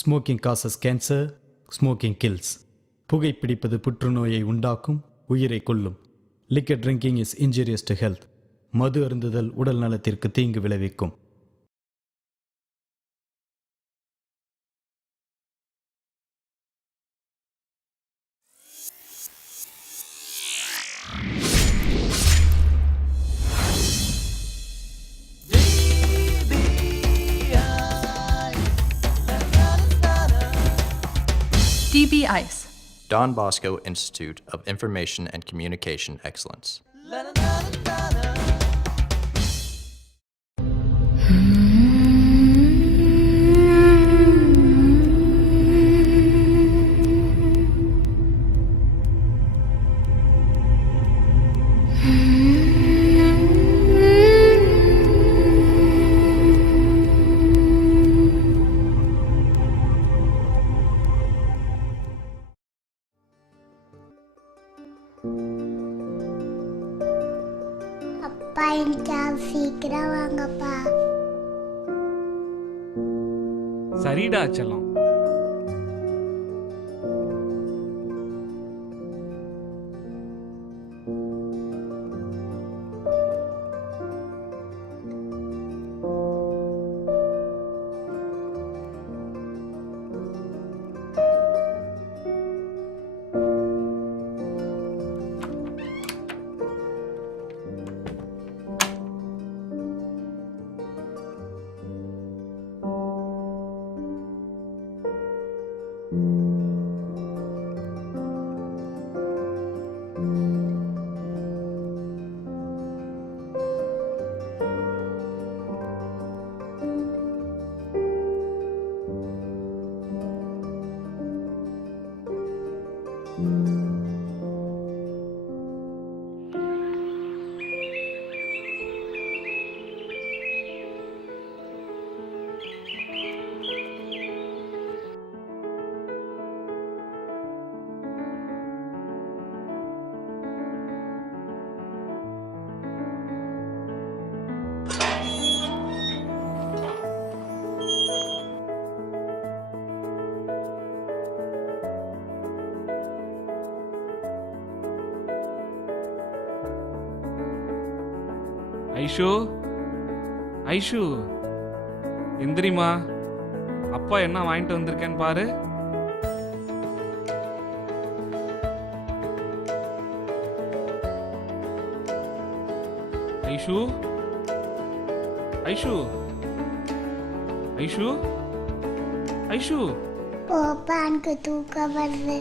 Smoking causes cancer, smoking kills. புகைப்பிடிப்பது புற்றுநோயை உண்டாக்கும், உயிரை கொல்லும். Liquor drinking is injurious to health. மது அருந்துதல் உடல் நலத்திற்கு தீங்கு விளைவிக்கும். DBIs. Don Bosco Institute of Information and Communication Excellence. அப்பா எனக்கு சீக்கிரம் வாங்கப்பா. சரிடா செல்லம். ஐஷு, ஐஷு எந்திரிமா. அப்பா என்ன வாங்கிட்டு வந்திருக்கேன்னு பாரு. ஐஷு, ஐஷு, ஐஷு, ஐஷு. போப்பா எனக்கு தூக்கம் வருது.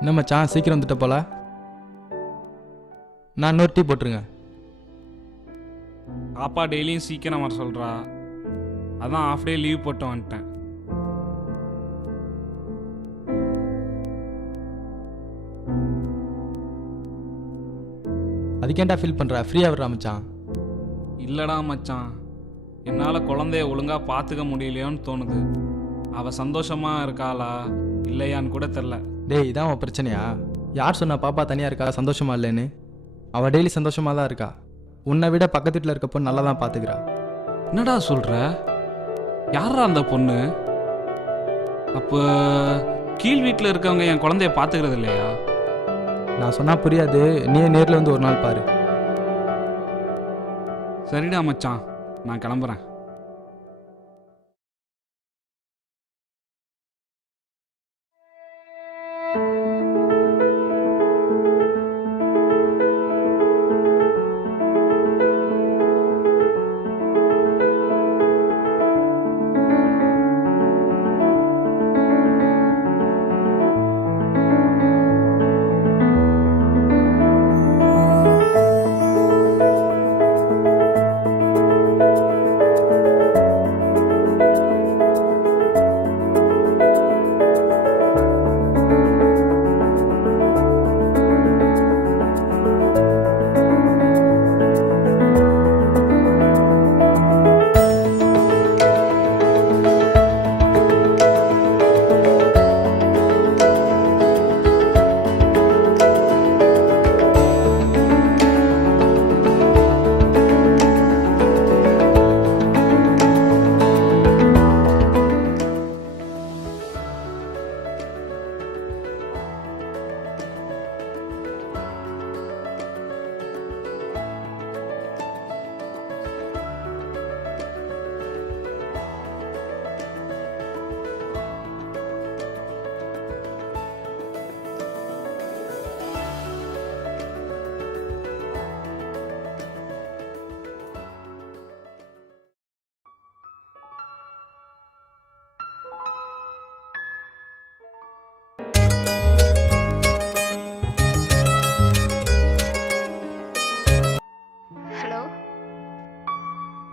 என்ன மச்சான் சீக்கிரம் வந்துட்ட போல. நான் இன்னொரு டீ போட்டுருங்க. பாப்பா டெய்லியும் சீக்கிரம் வர சொல்கிறா, அதான் ஆஃப் டே லீவ் போட்டு வந்துட்டேன். அதுக்கேண்டா ஃபீல் பண்ணுற, ஃப்ரீயாக விட்றா மச்சான். இல்லைடா மச்சான், என்னால் குழந்தைய ஒழுங்காக பார்த்துக்க முடியலையோன்னு தோணுது. அவள் சந்தோஷமாக இருக்காளா இல்லையான்னு கூட தெரில. டேய் இதான் அவன் பிரச்சனையா? யார் சொன்னா பாப்பா தனியாக இருக்கா சந்தோஷமா இல்லைன்னு? அவள் டெய்லி சந்தோஷமாக தான் இருக்கா. உன்னை விட பக்கத்து வீட்டில் இருக்க பொண்ணு நல்லா தான் பார்த்துக்கிறா. என்னடா சொல்கிற? யாரா அந்த பொண்ணு? அப்போ கீழ் வீட்டில் இருக்கவங்க என் குழந்தைய பார்த்துக்கிறது இல்லையா? நான் சொன்னால் புரியாது, நீயே நேரில் வந்து ஒரு நாள் பாரு. சரிடா மச்சான், நான் கிளம்புறேன்.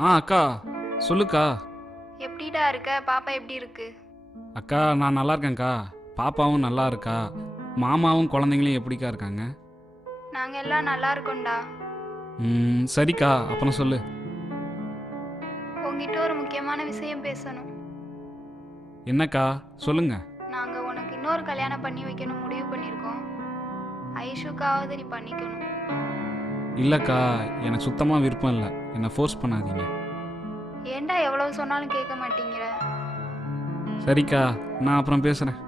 அக்கா சொல்லுக்கா. எப்படிடா இருக்க? பாப்பா எப்படி இருக்கு? அக்கா நான் நல்லா இருக்கேன்க்கா. பாப்பாவும் நல்லா இருக்கா. மாமாவும் குழந்தைங்களும் எப்படிக்கா இருக்காங்க? நாங்க எல்லாம் நல்லா இருக்கோம்டா. சரிக்கா, அப்புறம் சொல்லு. உங்ககிட்ட ஒரு முக்கியமான விஷயம் பேசணும். என்னக்கா சொல்லுங்க. நாங்க உனக்கு இன்னொரு கல்யாணம் பண்ணி வைக்கணும் முடிவு பண்ணியிருக்கோம். ஐஷுக்காவது நீ பண்ணிக்கணும். இல்லைக்கா, எனக்கு சுத்தமாக விருப்பம் இல்லை. என்னை ஃபோர்ஸ் பண்ணாதீங்க. ஏன்டா எவ்வளவு சொன்னாலும் கேட்க மாட்டேங்கிற? சரிக்கா, நான் அப்புறம் பேசுகிறேன்.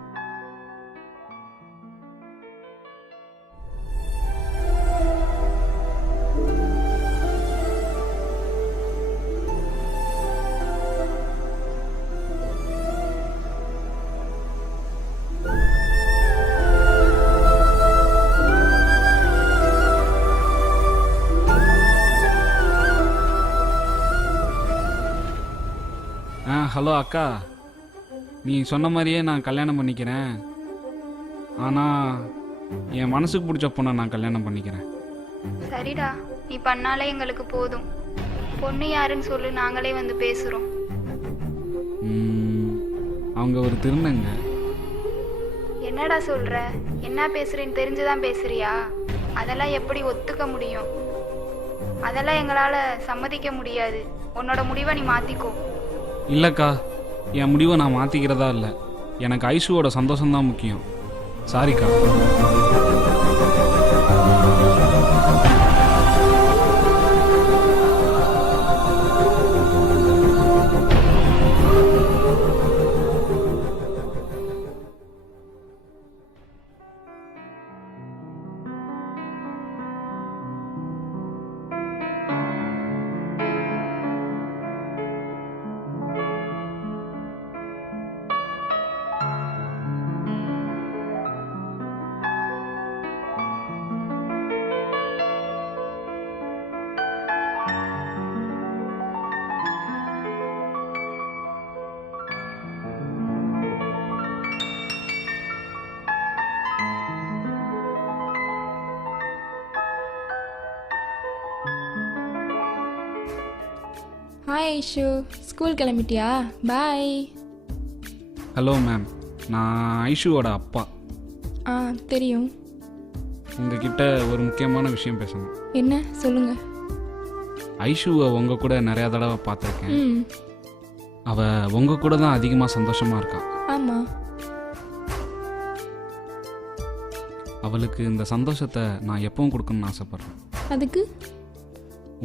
ஹலோ அக்கா, நீ சொன்ன மாதிரியே நான் கல்யாணம் பண்ணிக்கிறேன். ஆனால் என் மனசுக்கு பிடிச்ச பொண்ணை நான் கல்யாணம் பண்ணிக்கிறேன். சரிடா, நீ பண்ணாலே எங்களுக்கு போதும். பொண்ணு யாருன்னு சொல்லு, நாங்களே வந்து பேசுகிறோம். அவங்க ஒரு திருநங்க. என்னடா சொல்கிற? என்ன பேசுகிறேன்னு தெரிஞ்சுதான் பேசுறியா? அதெல்லாம் எப்படி ஒத்துக்க முடியும்? அதெல்லாம் எங்களால் சம்மதிக்க முடியாது. உன்னோட முடிவை நீ மாற்றிக்கோ. இல்லைக்கா, என் முடிவை நான் மாற்றிக்கிறதா இல்லை. எனக்கு ஐஷுவோட சந்தோஷம்தான் முக்கியம். சாரிக்கா. ஹாய் ஐஷு, ஸ்கூல் கிளம்பிட்டியா? பாய். ஹலோ மேம், நான் ஐஷுவோட அப்பா. தெரியும். உங்ககிட்ட ஒரு முக்கியமான விஷயம் பேசணும். என்ன சொல்லுங்க. ஐஷுவை உங்கள் கூட நிறையா தடவை பார்த்துருக்கேன். அவள் உங்கள் கூட தான் அதிகமாக சந்தோஷமாக இருக்கா. ஆமாம். அவளுக்கு இந்த சந்தோஷத்தை நான் எப்பவும் கொடுக்கணும்னு ஆசைப்பட்றேன். அதுக்கு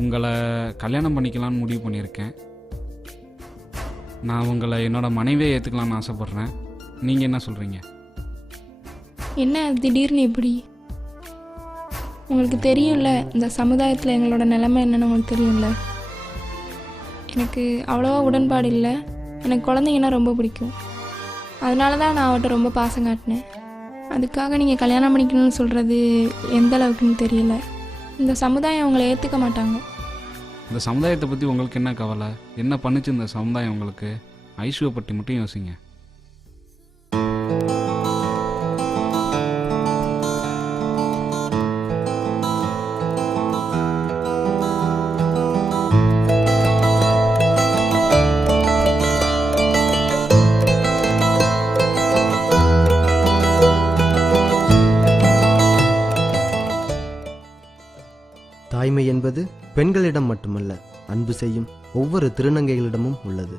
உங்களை கல்யாணம் பண்ணிக்கலான்னு முடிவு பண்ணியிருக்கேன். நான் உங்களை என்னோடய மனைவியை ஏற்றுக்கலான்னு ஆசைப்பட்றேன். நீங்கள் என்ன சொல்கிறீங்க? என்ன திடீர்னு எப்படி? உங்களுக்கு தெரியும்ல, இந்த சமுதாயத்தில் எங்களோட நிலைமை என்னன்னு உங்களுக்கு தெரியும்ல. எனக்கு அவ்வளோவா உடன்பாடு இல்லை. எனக்கு குழந்தைங்கன்னா ரொம்ப பிடிக்கும். அதனால தான் நான் அவட்ட ரொம்ப பாசம் காட்டினேன். அதுக்காக நீங்கள் கல்யாணம் பண்ணிக்கணும்னு சொல்கிறது எந்த அளவுக்குன்னு தெரியல. இந்த சமுதாயம் அவங்கள ஏற்றுக்க மாட்டாங்க. இந்த சமுதாயத்தை பற்றி உங்களுக்கு என்ன கவலை? என்ன பண்ணுச்சு இந்த சமுதாயம் உங்களுக்கு? ஐஷுவை பற்றி மட்டும் யோசிங்க. தாய்மை என்பது பெண்களிடம் மட்டுமல்ல, அன்பு செய்யும் ஒவ்வொரு திருநங்கைகளிடமும் உள்ளது.